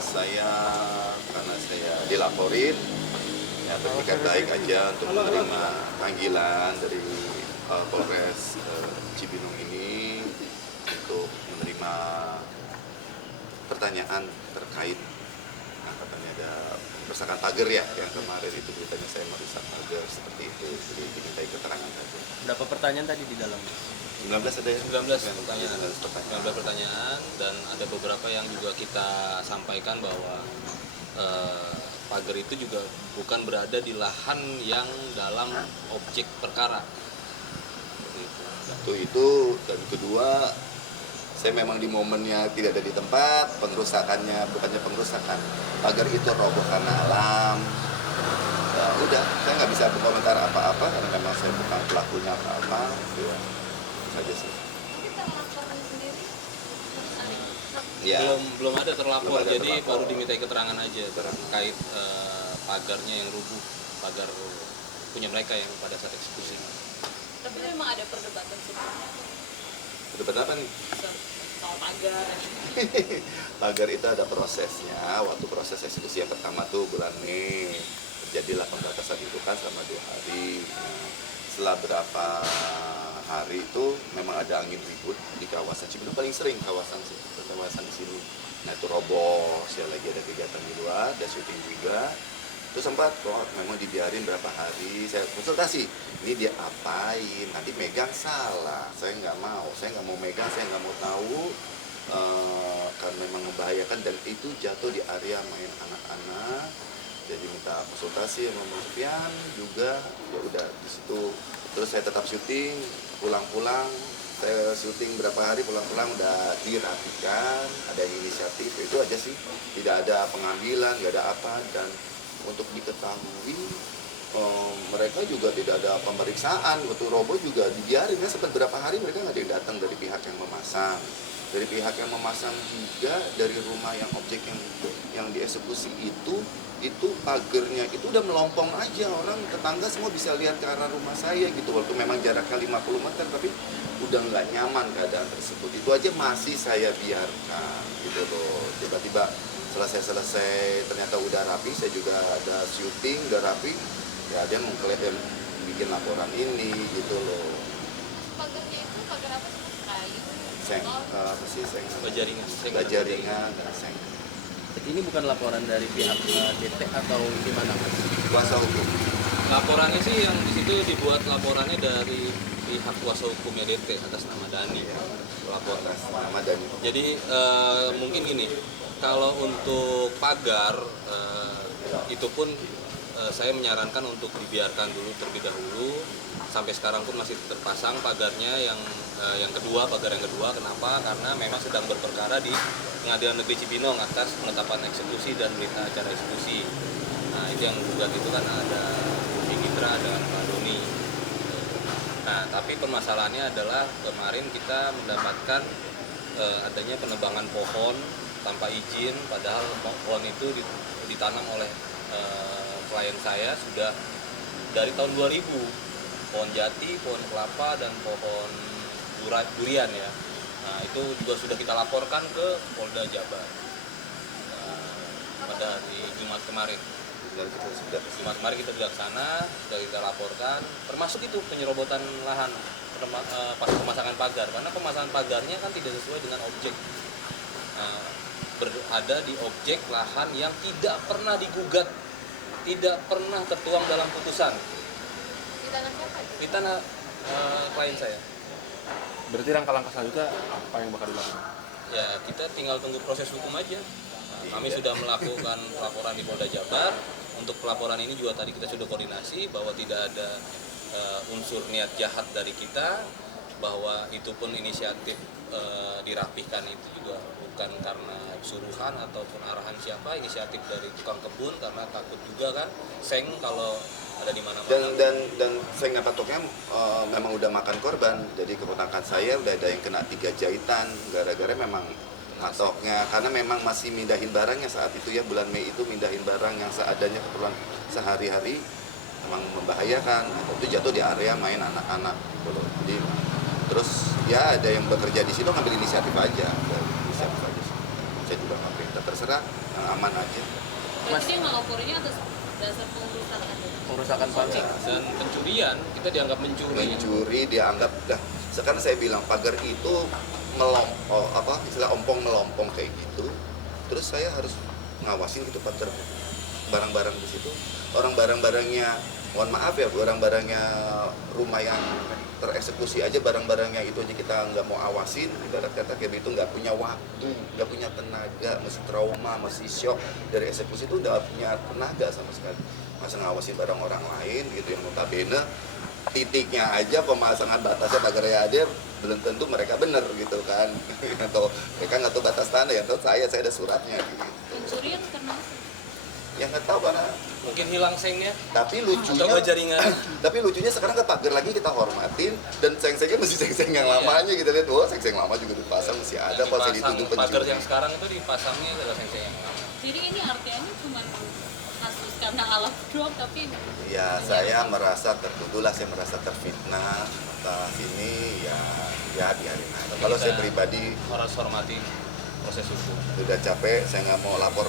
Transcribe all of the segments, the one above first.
Saya karena saya dilaporin, ya bertikat baik aja untuk menerima panggilan dari Polres Cibinong ini untuk menerima pertanyaan terkait katanya ada kerusakan pagar ya, yang kemarin itu beritanya saya merusak pagar seperti itu, jadi dimintai keterangan saja. Berapa pertanyaan tadi di dalam? 19 ada ya? 19 pertanyaan. 19 pertanyaan dan ada beberapa yang juga kita sampaikan bahwa pagar itu juga bukan berada di lahan yang dalam objek perkara. Satu itu, dan kedua saya memang di momennya tidak ada di tempat, pengerusakannya bukannya pengerusakan, pagar itu roboh karena alam. Ya, udah, saya nggak bisa berkomentar apa-apa karena memang saya bukan pelakunya apa-apa. Ya, itu saja sih. Ya. Belum ada terlapor, Belum ada jadi terlapor. baru dimintai keterangan aja terkait pagarnya yang rubuh, pagar punya mereka yang pada saat eksekusi. Tapi memang ada perdebatan sebelumnya Debat apa nih? soal pagar. Pagar itu ada prosesnya. Waktu proses eksekusi yang pertama tuh bulan Mei terjadilah pembatasan itu kan selama 2 hari. Nah, setelah berapa hari itu memang ada angin ribut di kawasan Cibinong, paling sering kawasan di sini. Nah itu roboh, saya lagi ada kegiatan di luar, ada syuting juga. Itu sempat kok memang dibiarin berapa hari, saya konsultasi, ini dia apain, nanti megang salah, saya nggak mau megang, saya nggak mau tahu, karena memang membahayakan dan itu jatuh di area main anak-anak. Jadi minta konsultasi sama Mas Sofian juga, ya udah di situ. Terus saya tetap syuting, pulang-pulang, saya syuting berapa hari, pulang-pulang udah dirapikan, ada inisiatif, itu aja sih. Tidak ada pengambilan, nggak ada apa, dan untuk diketahui mereka juga tidak ada pemeriksaan. Waktu roboh juga dibiarin ya, sempat berapa hari mereka nggak ada yang datang dari pihak yang memasang. Dari pihak yang memasang juga, dari rumah yang objek yang dieksekusi itu pagernya itu udah melompong aja, orang tetangga semua bisa lihat ke arah rumah saya gitu, waktu memang jaraknya 50 meter tapi udah nggak nyaman keadaan tersebut. Itu aja masih saya biarkan gitu loh. Tiba-tiba selesai ternyata udah rapi, saya juga ada syuting udah rapi, ya dia mengklaim bikin laporan ini gitu loh. Pagarnya itu pagar apa sih? Kayu. Seng, apa sih seng? Bajaringan. Dan seng. Ini bukan laporan dari pihak DT atau gimana, Mas? Kuasa hukum. Laporannya sih yang di situ dibuat laporannya dari pihak kuasa hukumnya DT atas nama Dani. Lapor Atas nama dan Jadi mungkin gini, kalau untuk pagar itu pun saya menyarankan untuk dibiarkan dulu terlebih dahulu. Sampai sekarang pun masih terpasang pagarnya yang kedua, pagar yang kedua. Kenapa? Karena memang sedang berperkara di Pengadilan Negeri Cibinong atas penetapan eksekusi dan berita acara eksekusi. Nah itu yang gugat itu kan ada Mitra dengan Pak Doni. Nah tapi permasalahannya adalah kemarin kita mendapatkan adanya penebangan pohon tanpa izin, padahal pohon itu ditanam oleh klien saya sudah dari tahun 2000. Pohon jati, pohon kelapa, dan pohon durian ya. Nah itu juga sudah kita laporkan ke Polda Jabar pada hari Jumat kemarin. Jumat kemarin kita sudah ke sana, sudah kita laporkan, termasuk itu penyerobotan lahan pas pemasangan pagar, karena pemasangan pagarnya kan tidak sesuai dengan objek. Berada di objek lahan yang tidak pernah digugat, tidak pernah tertuang dalam putusan. Di tanah siapa? Di tanah klien saya. Berarti langkah-langkah selanjutnya apa yang bakal dilakukan? Ya kita tinggal tunggu proses hukum aja. Kami sudah melakukan pelaporan di Polda Jabar. Untuk pelaporan ini juga tadi kita sudah koordinasi bahwa tidak ada unsur niat jahat dari kita, bahwa itu pun inisiatif dirapihkan itu juga bukan karena suruhan ataupun arahan siapa, inisiatif dari tukang kebun karena takut juga kan seng kalau ada di mana-mana. dan saya nggak patoknya memang udah makan korban, jadi keponakan saya udah ada yang kena 3 jahitan gara-gara memang patoknya, karena memang masih mindahin barangnya saat itu ya, bulan Mei itu mindahin barang yang seadanya keperluan sehari-hari, memang membahayakan. Itu jatuh di area main anak-anak gitu loh. Jadi terus ya ada yang bekerja di situ ngambil inisiatif aja, saya juga ngambil kita terserah, aman aja. Berarti dia ngelaporinnya atas dasar pengerusakan. Pengerusakan pagar. Dan pencurian kita dianggap Mencuri dianggap dah. Sekarang saya bilang pagar itu istilah ompong melompong kayak gitu. Terus saya harus ngawasin gitu pagar barang-barang di situ. Orang barang-barangnya, mohon maaf ya, barang-barangnya rumah yang tereksekusi aja, barang-barangnya itu aja kita nggak mau awasin. Ibarat kata kayak gitu, nggak punya waktu, nggak punya tenaga, masih trauma, masih shock dari eksekusi itu nggak punya tenaga sama sekali. Masa ngawasin barang orang lain gitu yang notabene titiknya aja, pemasangan batasnya pagarnya aja belum tentu mereka bener gitu kan. Atau mereka nggak tahu batas tanah, ya tahu saya ada suratnya gitu. Pencurian karena apa? Ya nggak tahu karena mungkin hilang sengnya tapi atau lucunya jaringan. tapi lucunya sekarang ke pagar lagi kita hormatin dan seng-sengnya masih seng-seng yang lamanya kita lihat, wah seng-seng lama juga dipasang masih ada Yang pasti dipasang, dituduh pagar pencuri. yang sekarang itu dipasangnya adalah seng-seng yang lama. Jadi ini artinya cuma kasus karena alat doang, tapi Ya saya merasa tertuduh lah, saya merasa terfitnah atas ini, ya biarin aja. Kalau saya pribadi Harus hormati proses hukum. udah capek, saya nggak mau lapor,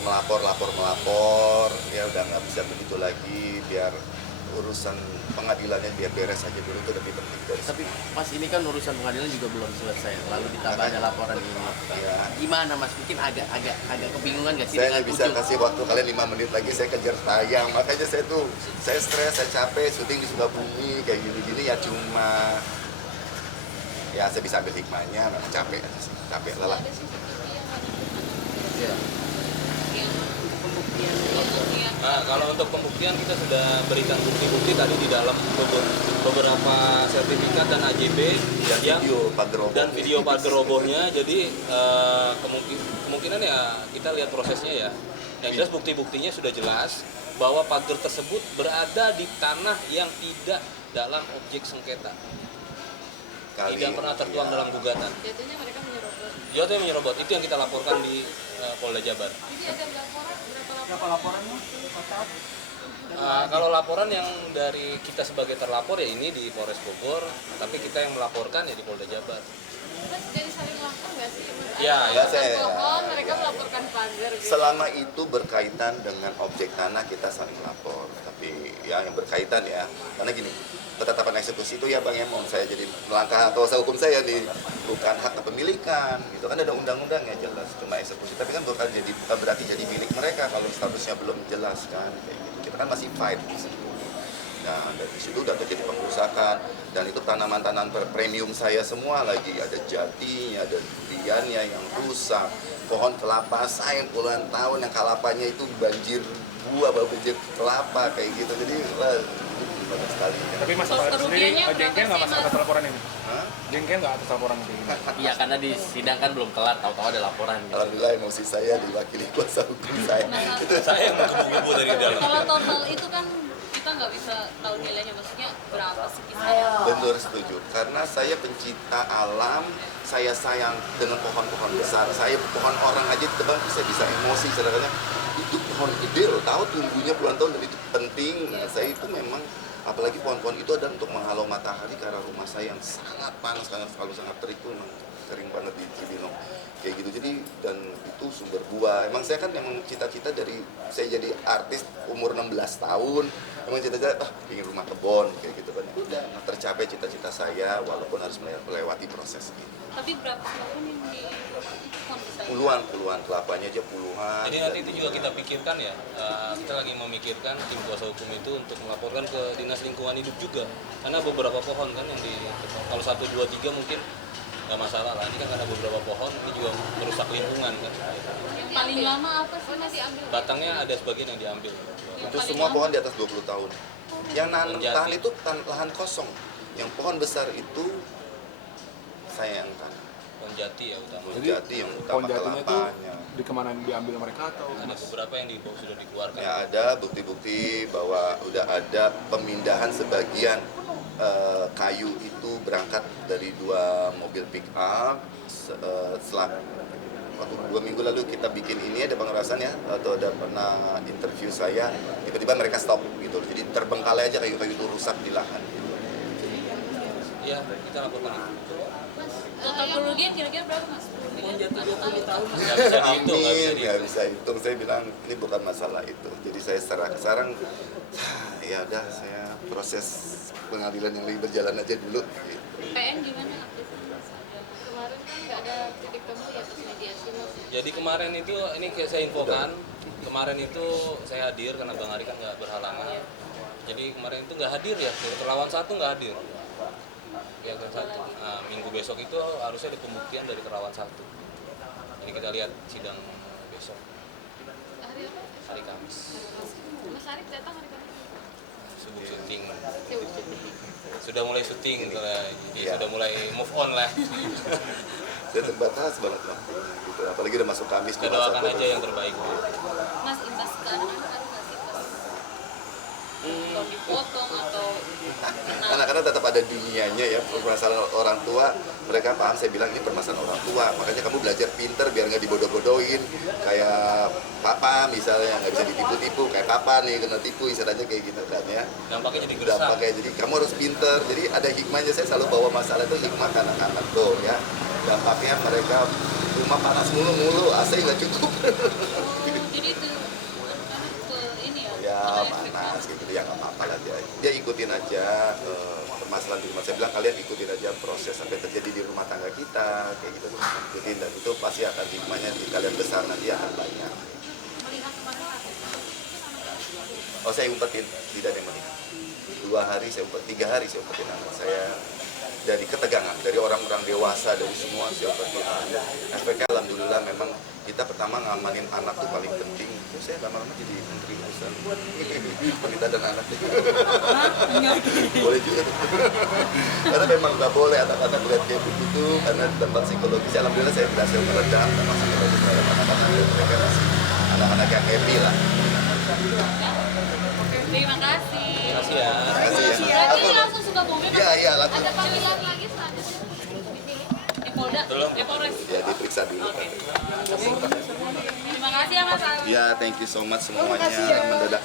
ya udah nggak bisa begitu lagi, biar urusan pengadilannya biar beres aja dulu, itu lebih penting dari Tapi pas ini kan urusan pengadilan juga belum selesai, lalu ditambah ada laporan ini. ya. Gimana Mas? Mungkin agak kebingungan nggak sih Saya dengan nggak bisa ujung? kasih waktu kalian 5 menit lagi, saya kejar tayang, makanya saya stres, saya capek, syuting di Sukabumi kayak gini-gini ya, cuma ya saya bisa ambil hikmahnya, memang capek aja sih, capek lelah. ada CCTV yang ada Iya. yang Pembuktian. yang Nah, kalau untuk pembuktian kita sudah berikan bukti-bukti tadi di dalam beberapa sertifikat dan AJB yang Video pagar roboh. dan video pagar robohnya. Jadi kemungkinan ya kita lihat prosesnya ya. Yang jelas bukti-buktinya sudah jelas bahwa pagar tersebut berada di tanah yang tidak dalam objek sengketa. Tidak pernah tertuang ya. dalam gugatan. jatuhnya mereka menyerobot. Jatuhnya menyerobot, itu yang kita laporkan di Polda Jabar. Jadi ada berapa laporan? Kalau laporan yang dari kita sebagai terlapor ya ini di Polres Bogor, tapi kita yang melaporkan ya di Polda Jabar. Kan jadi saling lapor nggak sih? Ya, ya, Ada saya- pohon, mereka melaporkan pagar gitu. Selama itu berkaitan dengan objek tanah kita saling lapor, tapi ya yang berkaitan ya, karena gini, ketetapan eksekusi itu ya Bang Emon, saya jadi melangkah kuasa hukum saya nih, bukan hak kepemilikan, gitu kan ada undang-undangnya jelas, cuma eksekusi, tapi kan bukan berarti jadi milik mereka kalau statusnya belum jelas kan, kayak gitu. Kita kan masih fight di situ. Nah, dari situ udah terjadi pengrusakan, dan itu tanaman-tanaman premium saya semua lagi, ada jatinya, ada duriannya yang rusak, pohon kelapa saya yang puluhan tahun yang kelapanya itu banjir buah, banjir kelapa kayak gitu, jadi banyak sekali. Tapi Mas Kalau Pak sendiri kerugiannya jengkel nggak Mas berapa sih, atas laporan ini? Hah? Jengkel nggak atas laporan ini? Iya, karena di sidang kan belum kelar, tahu-tahu ada laporan gitu. Alhamdulillah emosi saya diwakili kuasa hukum saya. Itu Saya yang menggebu-gebu dari dalam. Kalau total itu kan kita nggak bisa tahu nilainya, maksudnya berapa sih kisaran? benar setuju. Karena saya pencinta alam, saya sayang dengan pohon-pohon besar. Saya pohon orang aja tebang bisa emosi. Sedangkan itu pohon gede loh, tahu tumbuhnya puluhan tahun dan itu penting. Nah, saya itu memang apalagi pohon-pohon itu adalah untuk menghalau matahari ke arah rumah saya yang sangat panas, kalau sangat terik tuh memang kering banget di Cibinong kayak gitu. Jadi dan itu sumber buah. Emang saya kan memang cita-cita dari saya jadi artis umur 16 tahun, emang cita-cita ingin rumah kebun kayak gitu kan. Udah tercapai cita-cita saya walaupun harus melewati proses ini. Tapi berapa tahun yang di pohon besar? Puluhan kelapanya aja puluhan. Jadi nanti itu juga kita pikirkan ya, kita lagi memikirkan tim kuasa hukum itu untuk melaporkan ke Dinas Lingkungan Hidup juga. Karena beberapa pohon kan yang kalau 1, 2, 3 mungkin nggak masalah lah. Ini kan ada beberapa pohon, ini juga merusak lingkungan kan. Yang paling lama apa sih Mas diambil? Batangnya ada sebagian yang diambil. Itu semua pohon di atas 20 tahun. Yang Menjati. tahan itu lahan kosong. Yang pohon besar itu saya yang tanam. Pohon jati ya utama. Jadi yang Pohon utama jatuhnya itu kelapanya. di kemana diambil mereka atau Ada Mas? beberapa yang sudah dikeluarkan. Ya ada bukti-bukti bahwa udah ada pemindahan sebagian kayu itu berangkat dari 2 mobil pick up. Setelah waktu 2 minggu lalu kita bikin ini ada pengerasan ya, atau ada pernah interview saya, tiba-tiba mereka stop gitu, jadi terbengkalai aja kayu-kayu itu rusak di lahan. Iya, kita laporkan itu. Total kerugian kira-kira berapa Mas? 10 miliar? jatuh 20 tahun. Nggak bisa dihitung, nggak bisa Amin, nggak dihitung. bisa hitung. Saya bilang ini bukan masalah itu. Jadi saya sekarang ya udah saya proses pengadilan yang lebih berjalan aja dulu. Gitu. PN gimana aktifnya Mas? Kemarin kan nggak ada titik temu ya pas mediasi Mas. Jadi kemarin itu, ini kayak saya infokan, kemarin itu saya hadir karena Bang Ari kan nggak berhalangan. Jadi kemarin itu nggak hadir ya, Terawan 1 nggak hadir. Ya, nah, minggu besok itu harusnya ada pembuktian dari Terawan 1. Jadi kita lihat sidang besok, Hari apa? hari Kamis, Mas Arif datang hari Kamis. subuh syuting. Ya udah. Sudah mulai syuting, jadi Iya. sudah mulai move on lah. Saya terbatas banget lah. Gitu. Apalagi udah masuk Kamis. Kita doakan aja yang terbaik. Mas imbas ke anak-anak ada nggak sih pas kalau dipotong atau Anak-anak tetap ada dunianya ya, permasalahan orang tua mereka paham. Saya bilang ini permasalahan orang tua, makanya kamu belajar pinter biar nggak dibodoh-bodohin kayak papa misalnya, nggak bisa ditipu-tipu kayak papa nih kena tipu istilahnya kayak gitu kan ya. Dampaknya jadi gersang. Dampaknya jadi kamu harus pinter, jadi ada hikmahnya. Saya selalu bawa masalah itu hikmah ke anak-anak tuh ya. Dampaknya mereka rumah panas mulu-mulu, AC nggak cukup. jadi itu anak-anak ke ini ya? Ya ada efek panas gitu ya, nggak apa-apa lah dia ikutin aja permasalahan di rumah. Saya bilang kalian ikutin aja proses sampai terjadi di rumah tangga kita kayak gitu, ikutin, dan itu pasti akan hikmahnya di kalian besar nanti akan banyak. melihat kemarin Oh, saya umpetin, tidak ada yang melihat. 2 hari saya umpet, 3 hari saya umpetin anak saya dari ketegangan, dari orang-orang dewasa, dari semua saya umpetin. Efeknya alhamdulillah memang kita pertama ngamanin anak tuh paling penting. Terus saya lama-lama jadi menteri urusan wanita dan anak. Boleh juga tuh. Karena memang nggak boleh anak-anak lihat kayak begitu, karena dampak psikologis. Alhamdulillah saya berhasil meredam dampak psikologis terhadap anak-anak, mereka masih anak-anak yang happy lah. terima kasih. Terima kasih ya. Terima kasih ya. Jadi langsung suka mobil. Iya, iya, langsung. Ada panggilan lagi selanjutnya di Polda, Belum. Polres. Ya diperiksa dulu. Terima kasih ya Mas Arif. Ya, thank you so much semuanya mendadak.